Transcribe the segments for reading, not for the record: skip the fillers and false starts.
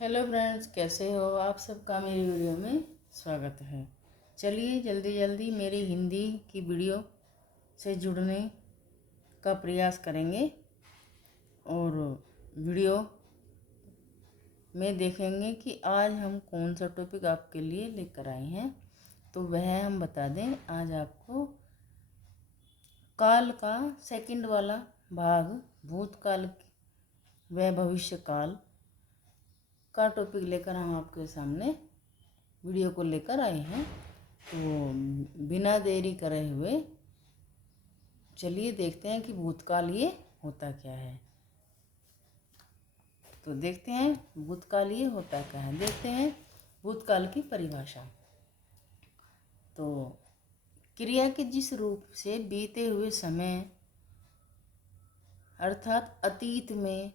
Hello friends, कैसे हो आप सबका मेरी वीडियो में स्वागत है। चलिए जल्दी जल्दी मेरी हिंदी की वीडियो से जुड़ने का प्रयास करेंगे और वीडियो में देखेंगे कि आज हम कौन सा टॉपिक आपके लिए लेकर आए हैं। तो वह हम बता दें, आज आपको काल का सेकंड वाला भाग, भूतकाल व भविष्य काल का टॉपिक लेकर हम आपके सामने वीडियो को लेकर आए हैं। तो बिना देरी करे हुए चलिए देखते हैं कि भूतकाल ये होता क्या है। तो देखते हैं भूतकाल ये होता क्या है। देखते हैं भूतकाल की परिभाषा। तो क्रिया के जिस रूप से बीते हुए समय अर्थात अतीत में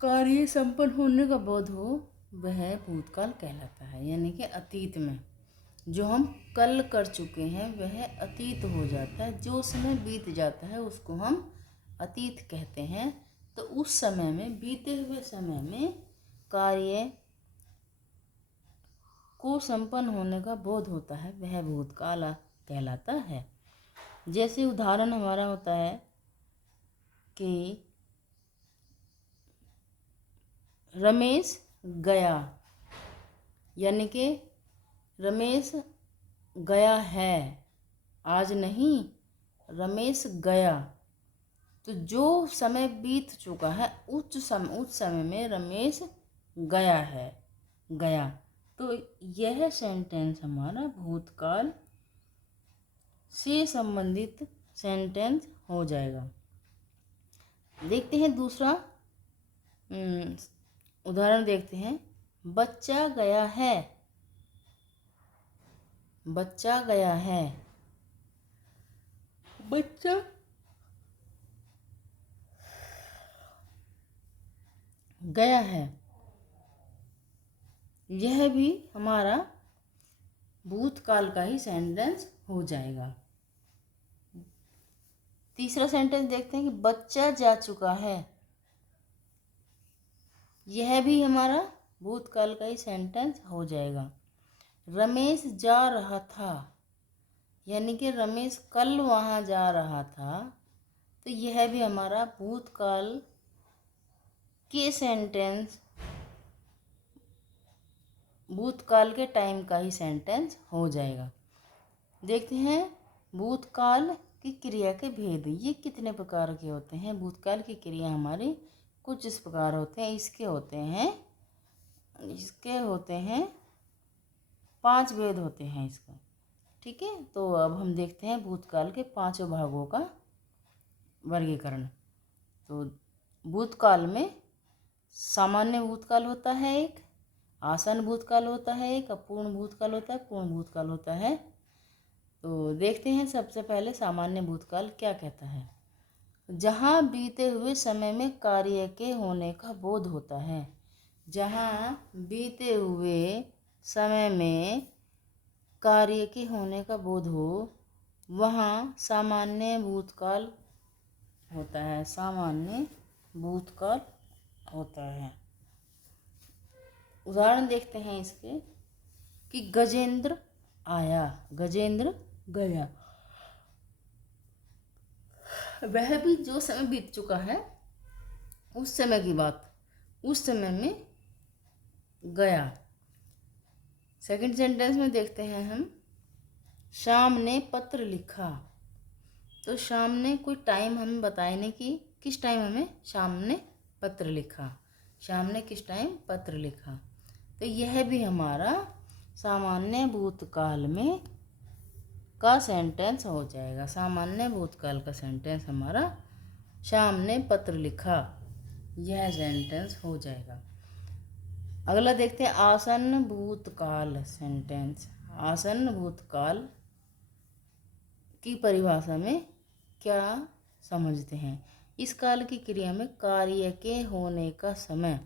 कार्य संपन्न होने का बोध हो, वह भूतकाल कहलाता है। यानी कि अतीत में जो हम कल कर चुके हैं वह अतीत हो जाता है। जो समय बीत जाता है उसको हम अतीत कहते हैं। तो उस समय में, बीते हुए समय में कार्य को संपन्न होने का बोध होता है, वह भूतकाल कहलाता है। जैसे उदाहरण हमारा होता है कि रमेश गया, यानी कि रमेश गया है, आज नहीं, रमेश गया। तो जो समय बीत चुका है उस समय में रमेश गया है, गया। तो यह सेंटेंस हमारा भूतकाल से संबंधित सेंटेंस हो जाएगा। देखते हैं दूसरा उदाहरण देखते हैं। बच्चा गया है, बच्चा गया है, बच्चा गया है, यह भी हमारा भूतकाल का ही सेंटेंस हो जाएगा। तीसरा सेंटेंस देखते हैं कि बच्चा जा चुका है, यह भी हमारा भूतकाल का ही सेंटेंस हो जाएगा। रमेश जा रहा था, यानी कि रमेश कल वहाँ जा रहा था, तो यह भी हमारा भूतकाल के सेंटेंस, भूतकाल के टाइम का ही सेंटेंस हो जाएगा। देखते हैं भूतकाल की क्रिया के भेद, ये कितने प्रकार के होते हैं। भूतकाल की क्रिया हमारी कुछ इस प्रकार होते हैं। इसके होते हैं 5 भेद होते हैं इसका। ठीक है, तो अब हम देखते हैं भूतकाल के 5 भागों का वर्गीकरण। तो भूतकाल में सामान्य भूतकाल होता है एक, आसन भूतकाल होता है एक, अपूर्ण भूतकाल होता है, पूर्ण भूतकाल होता है। तो देखते हैं सबसे पहले सामान्य भूतकाल क्या कहता है। जहाँ बीते हुए समय में कार्य के होने का बोध होता है, जहाँ बीते हुए समय में कार्य के होने का बोध हो, वहाँ सामान्य भूतकाल होता है, सामान्य भूतकाल होता है। उदाहरण देखते हैं इसके कि गजेंद्र आया, गजेंद्र गया। वह भी जो समय बीत चुका है उस समय की बात, उस समय में गया। सेकंड सेंटेंस में देखते हैं हम, शाम ने पत्र लिखा। तो शाम ने कोई टाइम हमें बताए नहीं कि किस टाइम हमें शाम ने पत्र लिखा, शाम ने किस टाइम पत्र लिखा। तो यह भी हमारा सामान्य भूतकाल में का सेंटेंस हो जाएगा। सामान्य भूतकाल का सेंटेंस हमारा शाम ने पत्र लिखा, यह सेंटेंस हो जाएगा। अगला देखते हैं आसन्न भूतकाल सेंटेंस। आसन्न भूतकाल की परिभाषा में क्या समझते हैं। इस काल की क्रिया में कार्य के होने का समय,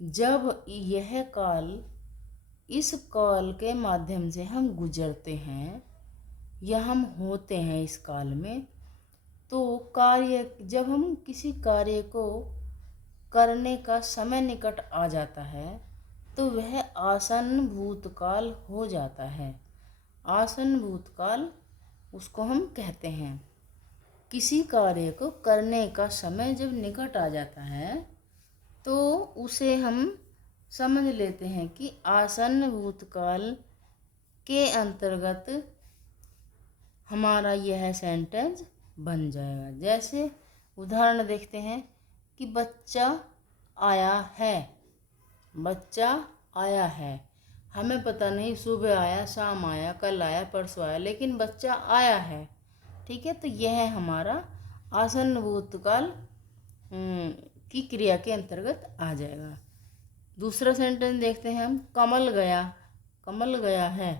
जब यह काल, इस काल के माध्यम से हम गुजरते हैं या हम होते हैं इस काल में, तो कार्य, जब हम किसी कार्य को करने का समय निकट आ जाता है तो वह आसन्न भूतकाल हो जाता है। आसन्न भूतकाल उसको हम कहते हैं। किसी कार्य को करने का समय जब निकट आ जाता है तो उसे हम समझ लेते हैं कि आसन्न भूतकाल के अंतर्गत हमारा यह सेंटेंस बन जाएगा। जैसे उदाहरण देखते हैं कि बच्चा आया है। बच्चा आया है, हमें पता नहीं सुबह आया, शाम आया, कल आया, परसों आया, लेकिन बच्चा आया है। ठीक है, तो यह हमारा आसन्न भूतकाल की क्रिया के अंतर्गत आ जाएगा। दूसरा सेंटेंस देखते हैं हम, कमल गया। कमल गया है,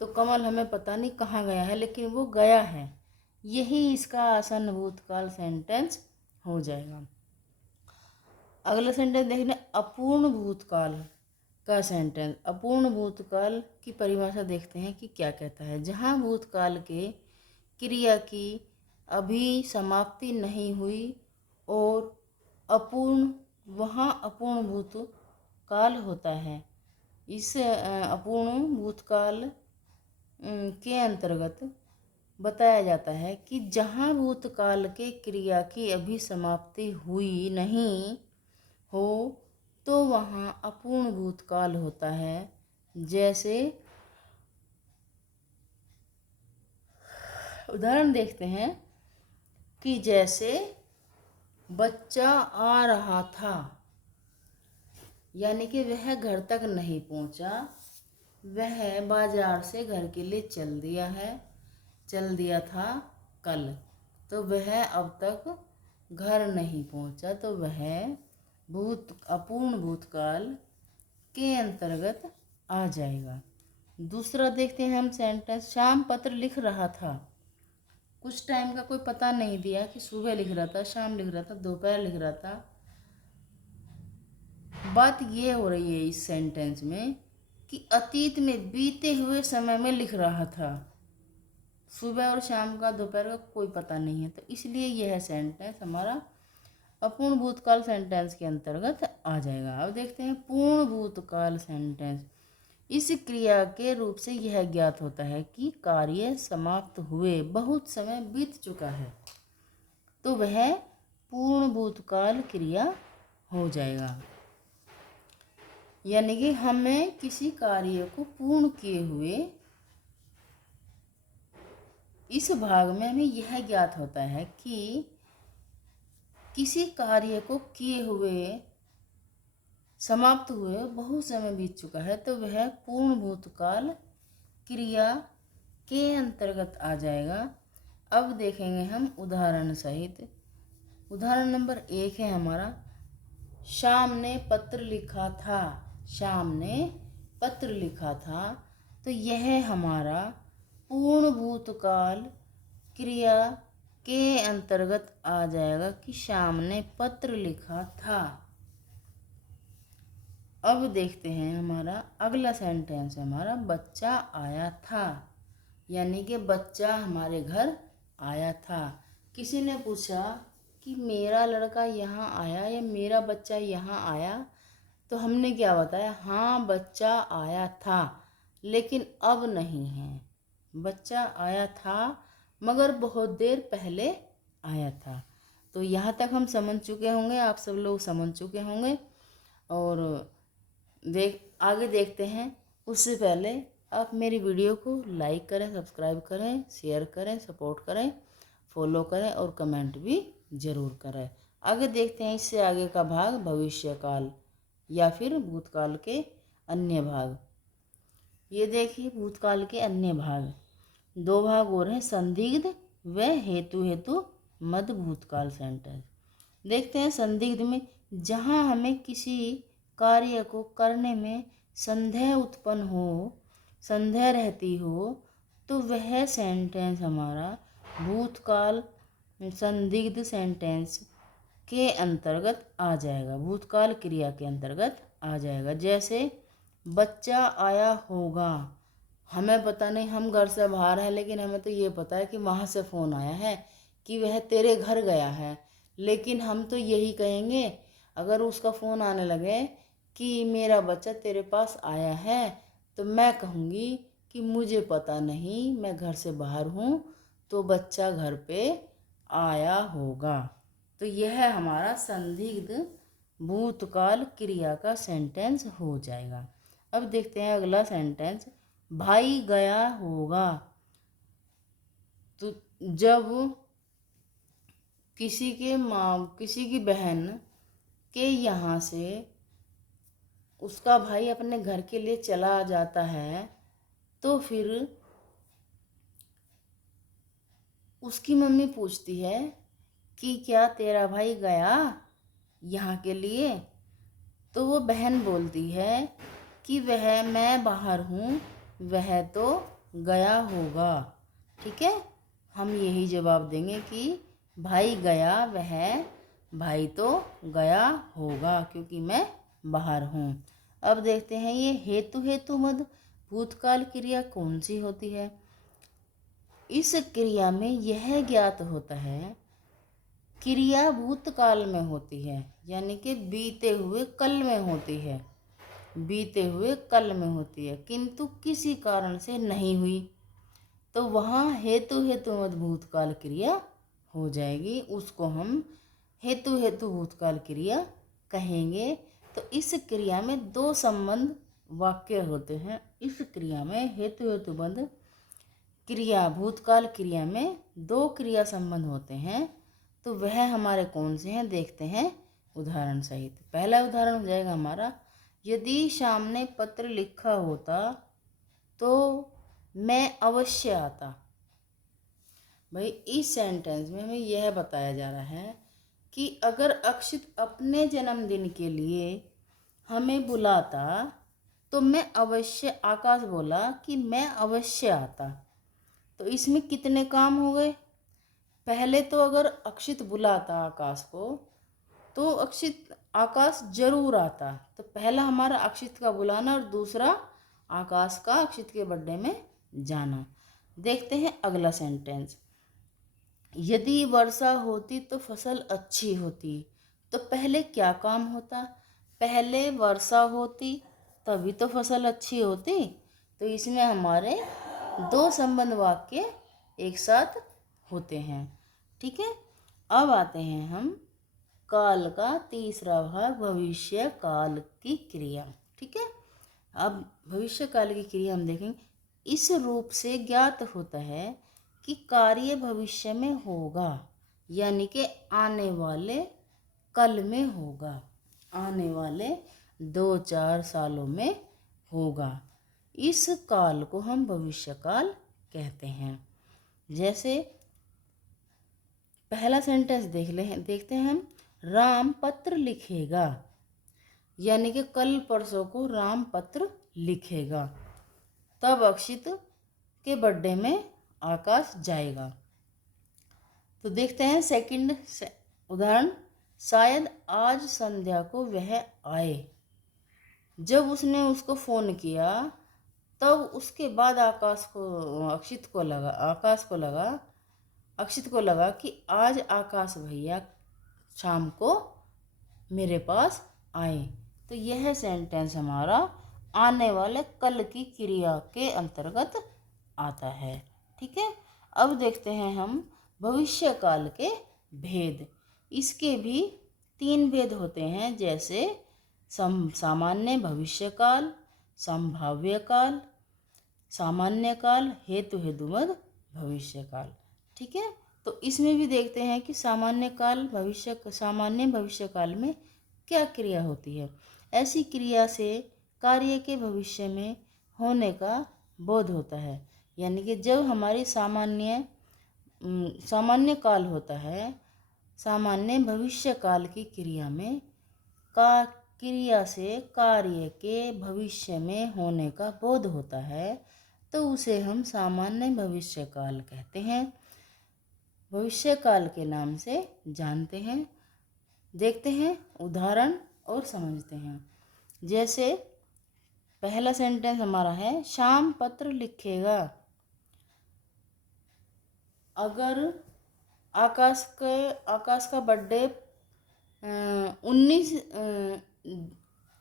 तो कमल हमें पता नहीं कहाँ गया है, लेकिन वो गया है। यही इसका आसन्न भूतकाल सेंटेंस हो जाएगा। अगला सेंटेंस देखना, अपूर्ण भूतकाल का सेंटेंस। अपूर्ण भूतकाल की परिभाषा देखते हैं कि क्या कहता है। जहाँ भूतकाल के क्रिया की अभी समाप्ति नहीं हुई और अपूर्ण, वहाँ अपूर्ण भूतकाल होता है। इस अपूर्ण भूतकाल के अंतर्गत बताया जाता है कि जहाँ भूतकाल के क्रिया की अभी समाप्ति हुई नहीं हो तो वहाँ अपूर्ण भूतकाल होता है। जैसे उदाहरण देखते हैं कि जैसे बच्चा आ रहा था, यानी कि वह घर तक नहीं पहुंचा, वह बाजार से घर के लिए चल दिया था कल, तो वह अब तक घर नहीं पहुंचा, तो वह अपूर्ण भूतकाल के अंतर्गत आ जाएगा। दूसरा देखते हैं हम सेंटेंस, शाम पत्र लिख रहा था। कुछ टाइम का कोई पता नहीं दिया कि सुबह लिख रहा था, शाम लिख रहा था, दोपहर लिख रहा था। बात ये हो रही है इस सेंटेंस में कि अतीत में बीते हुए समय में लिख रहा था। सुबह और शाम का, दोपहर का कोई पता नहीं है, तो इसलिए यह सेंटेंस हमारा अपूर्ण भूतकाल सेंटेंस के अंतर्गत आ जाएगा। अब देखते हैं पूर्ण भूतकाल सेंटेंस। इस क्रिया के रूप से यह ज्ञात होता है कि कार्य समाप्त हुए बहुत समय बीत चुका है, तो वह पूर्ण भूतकाल क्रिया हो जाएगा। यानी कि हमें किसी कार्य को पूर्ण किए हुए इस भाग में हमें यह ज्ञात होता है कि किसी कार्य को किए हुए समाप्त हुए बहुत समय बीत चुका है, तो वह पूर्ण भूतकाल क्रिया के अंतर्गत आ जाएगा। अब देखेंगे हम उदाहरण सहित। उदाहरण नंबर 1 है हमारा, शाम ने पत्र लिखा था। शाम ने पत्र लिखा था, तो यह हमारा पूर्ण भूतकाल क्रिया के अंतर्गत आ जाएगा कि शाम ने पत्र लिखा था। अब देखते हैं हमारा अगला सेंटेंस हमारा, बच्चा आया था। यानी कि बच्चा हमारे घर आया था। किसी ने पूछा कि मेरा लड़का यहाँ आया या मेरा बच्चा यहाँ आया, तो हमने क्या बताया, हाँ बच्चा आया था लेकिन अब नहीं है। बच्चा आया था मगर बहुत देर पहले आया था। तो यहाँ तक हम समझ चुके होंगे, आप सब लोग समझ चुके होंगे। और आगे देखते हैं। उससे पहले आप मेरी वीडियो को लाइक करें, सब्सक्राइब करें, शेयर करें, सपोर्ट करें, फॉलो करें और कमेंट भी ज़रूर करें। आगे देखते हैं इससे आगे का भाग, भविष्यकाल या फिर भूतकाल के अन्य भाग। ये देखिए भूतकाल के अन्य भाग, 2 भाग और हैं, संदिग्ध व हेतु मध्य भूतकाल सेंटेंस। देखते हैं संदिग्ध में, जहाँ हमें किसी कार्य को करने में संदेह उत्पन्न हो, संदेह रहती हो, तो वह सेंटेंस हमारा भूतकाल संदिग्ध सेंटेंस के अंतर्गत आ जाएगा, भूतकाल क्रिया के अंतर्गत आ जाएगा। जैसे बच्चा आया होगा, हमें पता नहीं, हम घर से बाहर हैं, लेकिन हमें तो ये पता है कि वहाँ से फ़ोन आया है कि वह तेरे घर गया है, लेकिन हम तो यही कहेंगे अगर उसका फ़ोन आने लगे कि मेरा बच्चा तेरे पास आया है, तो मैं कहूँगी कि मुझे पता नहीं, मैं घर से बाहर हूँ, तो बच्चा घर पे आया होगा। तो यह हमारा संदिग्ध भूतकाल क्रिया का सेंटेंस हो जाएगा। अब देखते हैं अगला सेंटेंस, भाई गया होगा। तो जब किसी की बहन के यहाँ से उसका भाई अपने घर के लिए चला जाता है, तो फिर उसकी मम्मी पूछती है कि क्या तेरा भाई गया यहाँ के लिए? तो वो बहन बोलती है कि मैं बाहर हूँ, वह तो गया होगा। ठीक है, हम यही जवाब देंगे कि भाई गया, भाई तो गया होगा क्योंकि मैं बाहर हूँ। अब देखते हैं ये हेतु मद भूतकाल क्रिया कौन सी होती है। इस क्रिया में यह ज्ञात होता है क्रिया भूतकाल में होती है, यानी कि बीते हुए कल में होती है, बीते हुए कल में होती है, किंतु किसी कारण से नहीं हुई, तो वहाँ हेतु भूतकाल क्रिया हो जाएगी, उसको हम हेतु भूतकाल क्रिया कहेंगे। तो इस क्रिया में दो संबंध वाक्य होते हैं। इस क्रिया में हेतुबद्ध क्रिया भूतकाल क्रिया में दो क्रिया संबंध होते हैं। तो वह हमारे कौन से हैं देखते हैं उदाहरण सहित। पहला उदाहरण हो जाएगा हमारा, यदि शाम ने पत्र लिखा होता तो मैं अवश्य आता। भाई इस सेंटेंस में हमें यह बताया जा रहा है कि अगर अक्षित अपने जन्मदिन के लिए हमें बुलाता तो मैं अवश्य, आकाश बोला कि मैं अवश्य आता। तो इसमें कितने काम हो गए। पहले तो अगर अक्षित बुलाता आकाश को तो आकाश जरूर आता। तो पहला हमारा अक्षित का बुलाना और दूसरा आकाश का अक्षित के बर्थडे में जाना। देखते हैं अगला सेंटेंस, यदि वर्षा होती तो फसल अच्छी होती। तो पहले क्या काम होता, पहले वर्षा होती तभी तो फसल अच्छी होती। तो इसमें हमारे दो संबंध वाक्य एक साथ होते हैं। ठीक है, अब आते हैं हम काल का तीसरा भाग, भविष्य काल की क्रिया। ठीक है, अब भविष्य काल की क्रिया हम देखेंगे। इस रूप से ज्ञात होता है कि कार्य भविष्य में होगा, यानी कि आने वाले कल में होगा, आने वाले 2-4 सालों में होगा। इस काल को हम भविष्य काल कहते हैं। जैसे पहला सेंटेंस देखते हैं हम, राम पत्र लिखेगा, यानी कि कल परसों को राम पत्र लिखेगा, तब अक्षित के बर्थडे में आकाश जाएगा। तो देखते हैं सेकंड उदाहरण, शायद आज संध्या को वह आए। जब उसने उसको फ़ोन किया तब उसके बाद अक्षित को लगा कि आज आकाश भैया शाम को मेरे पास आए। तो यह सेंटेंस हमारा आने वाले कल की क्रिया के अंतर्गत आता है। ठीक है, अब देखते हैं हम भविष्य काल के भेद। इसके भी 3 भेद होते हैं, जैसे सामान्य भविष्य काल, संभाव्य काल, सामान्य काल, हेतुमद भविष्य काल। ठीक है, तो इसमें भी देखते हैं कि सामान्य भविष्य काल में क्या क्रिया होती है। ऐसी क्रिया से कार्य के भविष्य में होने का बोध होता है, यानी कि जब हमारी सामान्य काल होता है, सामान्य भविष्य काल की क्रिया में क्रिया से कार्य के भविष्य में होने का बोध होता है, तो उसे हम सामान्य भविष्य काल कहते हैं, भविष्य काल के नाम से जानते हैं। देखते हैं उदाहरण और समझते हैं। जैसे पहला सेंटेंस हमारा है, शाम पत्र लिखेगा। अगर आकाश का बर्थडे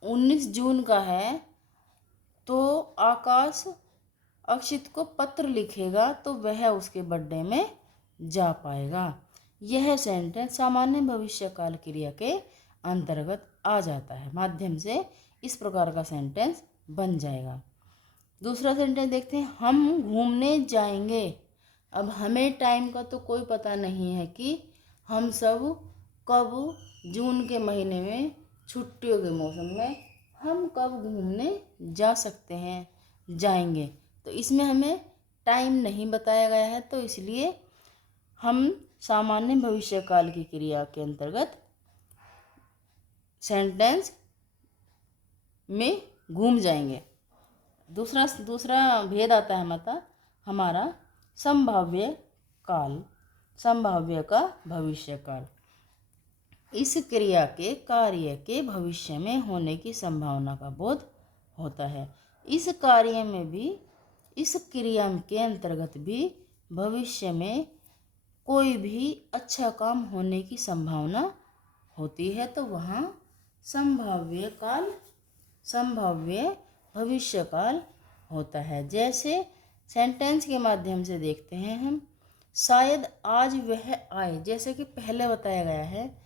19 जून का है तो आकाश अक्षित को पत्र लिखेगा तो वह उसके बर्थडे में जा पाएगा। यह सेंटेंस सामान्य भविष्यकाल क्रिया के अंतर्गत आ जाता है। माध्यम से इस प्रकार का सेंटेंस बन जाएगा। दूसरा सेंटेंस देखते हैं, हम घूमने जाएंगे। अब हमें टाइम का तो कोई पता नहीं है कि हम सब कब जून के महीने में छुट्टियों के मौसम में हम कब घूमने जा सकते हैं, जाएंगे। तो इसमें हमें टाइम नहीं बताया गया है, तो इसलिए हम सामान्य भविष्यकाल की क्रिया के अंतर्गत सेंटेंस में घूम जाएंगे। दूसरा भेद आता है हमारा संभाव्य काल, संभाव्य का भविष्य काल। इस क्रिया के कार्य के भविष्य में होने की संभावना का बोध होता है। इस कार्य में भी, इस क्रिया के अंतर्गत भी भविष्य में कोई भी अच्छा काम होने की संभावना होती है, तो वहाँ संभाव्य काल, संभाव्य भविष्य काल होता है। जैसे सेंटेंस के माध्यम से देखते हैं हम, शायद आज वह आए। जैसे कि पहले बताया गया है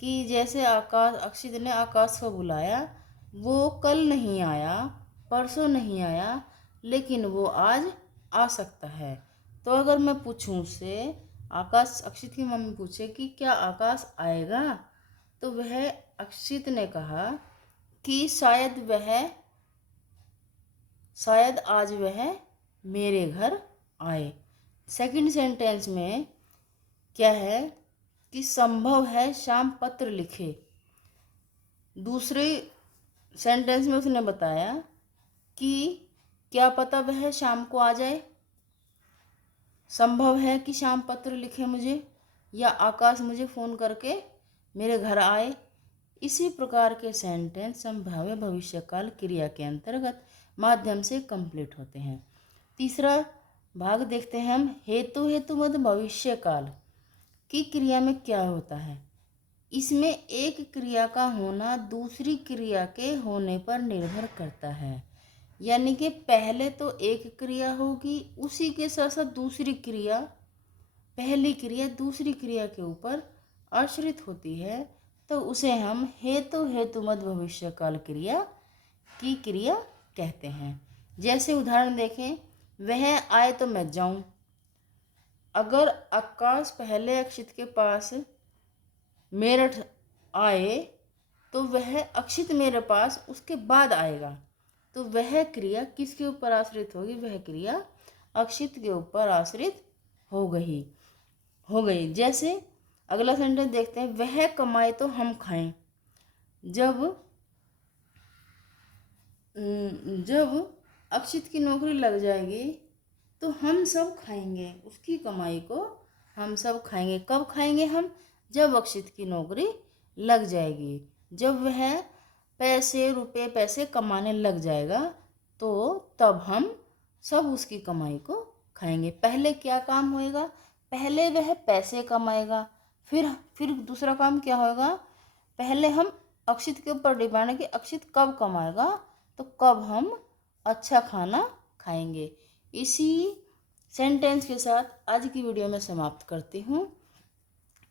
कि जैसे अक्षित ने आकाश को बुलाया, वो कल नहीं आया, परसों नहीं आया, लेकिन वो आज आ सकता है। तो अगर मैं पूछूं उससे, अक्षित की मम्मी पूछे कि क्या आकाश आएगा, तो वह अक्षित ने कहा कि शायद आज वह मेरे घर आए। सेकंड सेंटेंस में क्या है कि संभव है शाम पत्र लिखे। दूसरे सेंटेंस में उसने बताया कि क्या पता वह शाम को आ जाए, संभव है कि शाम पत्र लिखे मुझे, या आकाश मुझे फ़ोन करके मेरे घर आए। इसी प्रकार के सेंटेंस संभाव्य भविष्यकाल क्रिया के अंतर्गत माध्यम से कंप्लीट होते हैं। तीसरा भाग देखते हैं हम, हेतुमत भविष्यकाल की क्रिया में क्या होता है। इसमें एक क्रिया का होना दूसरी क्रिया के होने पर निर्भर करता है। यानी कि पहले तो एक क्रिया होगी, उसी के साथ साथ दूसरी क्रिया, पहली क्रिया दूसरी क्रिया के ऊपर आश्रित होती है, तो उसे हम हेतुमत भविष्यकाल क्रिया की क्रिया कहते हैं। जैसे उदाहरण देखें, वह आए तो मैं जाऊं। अगर आकाश पहले अक्षित के पास मेरठ आए तो वह अक्षित मेरे पास उसके बाद आएगा, तो वह क्रिया किसके ऊपर आश्रित होगी, वह क्रिया अक्षित के ऊपर आश्रित हो गई। जैसे अगला सेंटेंस देखते हैं, वह कमाए तो हम खाएं। जब अक्षित की नौकरी लग जाएगी तो हम सब खाएंगे, उसकी कमाई को हम सब खाएंगे। कब खाएंगे हम, जब अक्षित की नौकरी लग जाएगी, जब वह पैसे कमाने लग जाएगा, तो तब हम सब उसकी कमाई को खाएंगे। पहले क्या काम होएगा, पहले वह पैसे कमाएगा, फिर दूसरा काम क्या होगा, पहले हम अक्षित के ऊपर डिपेंड है कि अक्षित कब कमाएगा, तो कब हम अच्छा खाना खाएंगे। इसी सेंटेंस के साथ आज की वीडियो में समाप्त करती हूँ।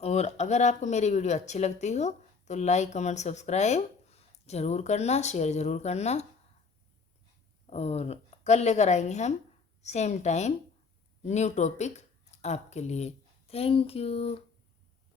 और अगर आपको मेरी वीडियो अच्छी लगती हो तो लाइक, कमेंट, सब्सक्राइब ज़रूर करना, शेयर ज़रूर करना। और कल लेकर आएंगे हम सेम टाइम न्यू टॉपिक आपके लिए। Thank you.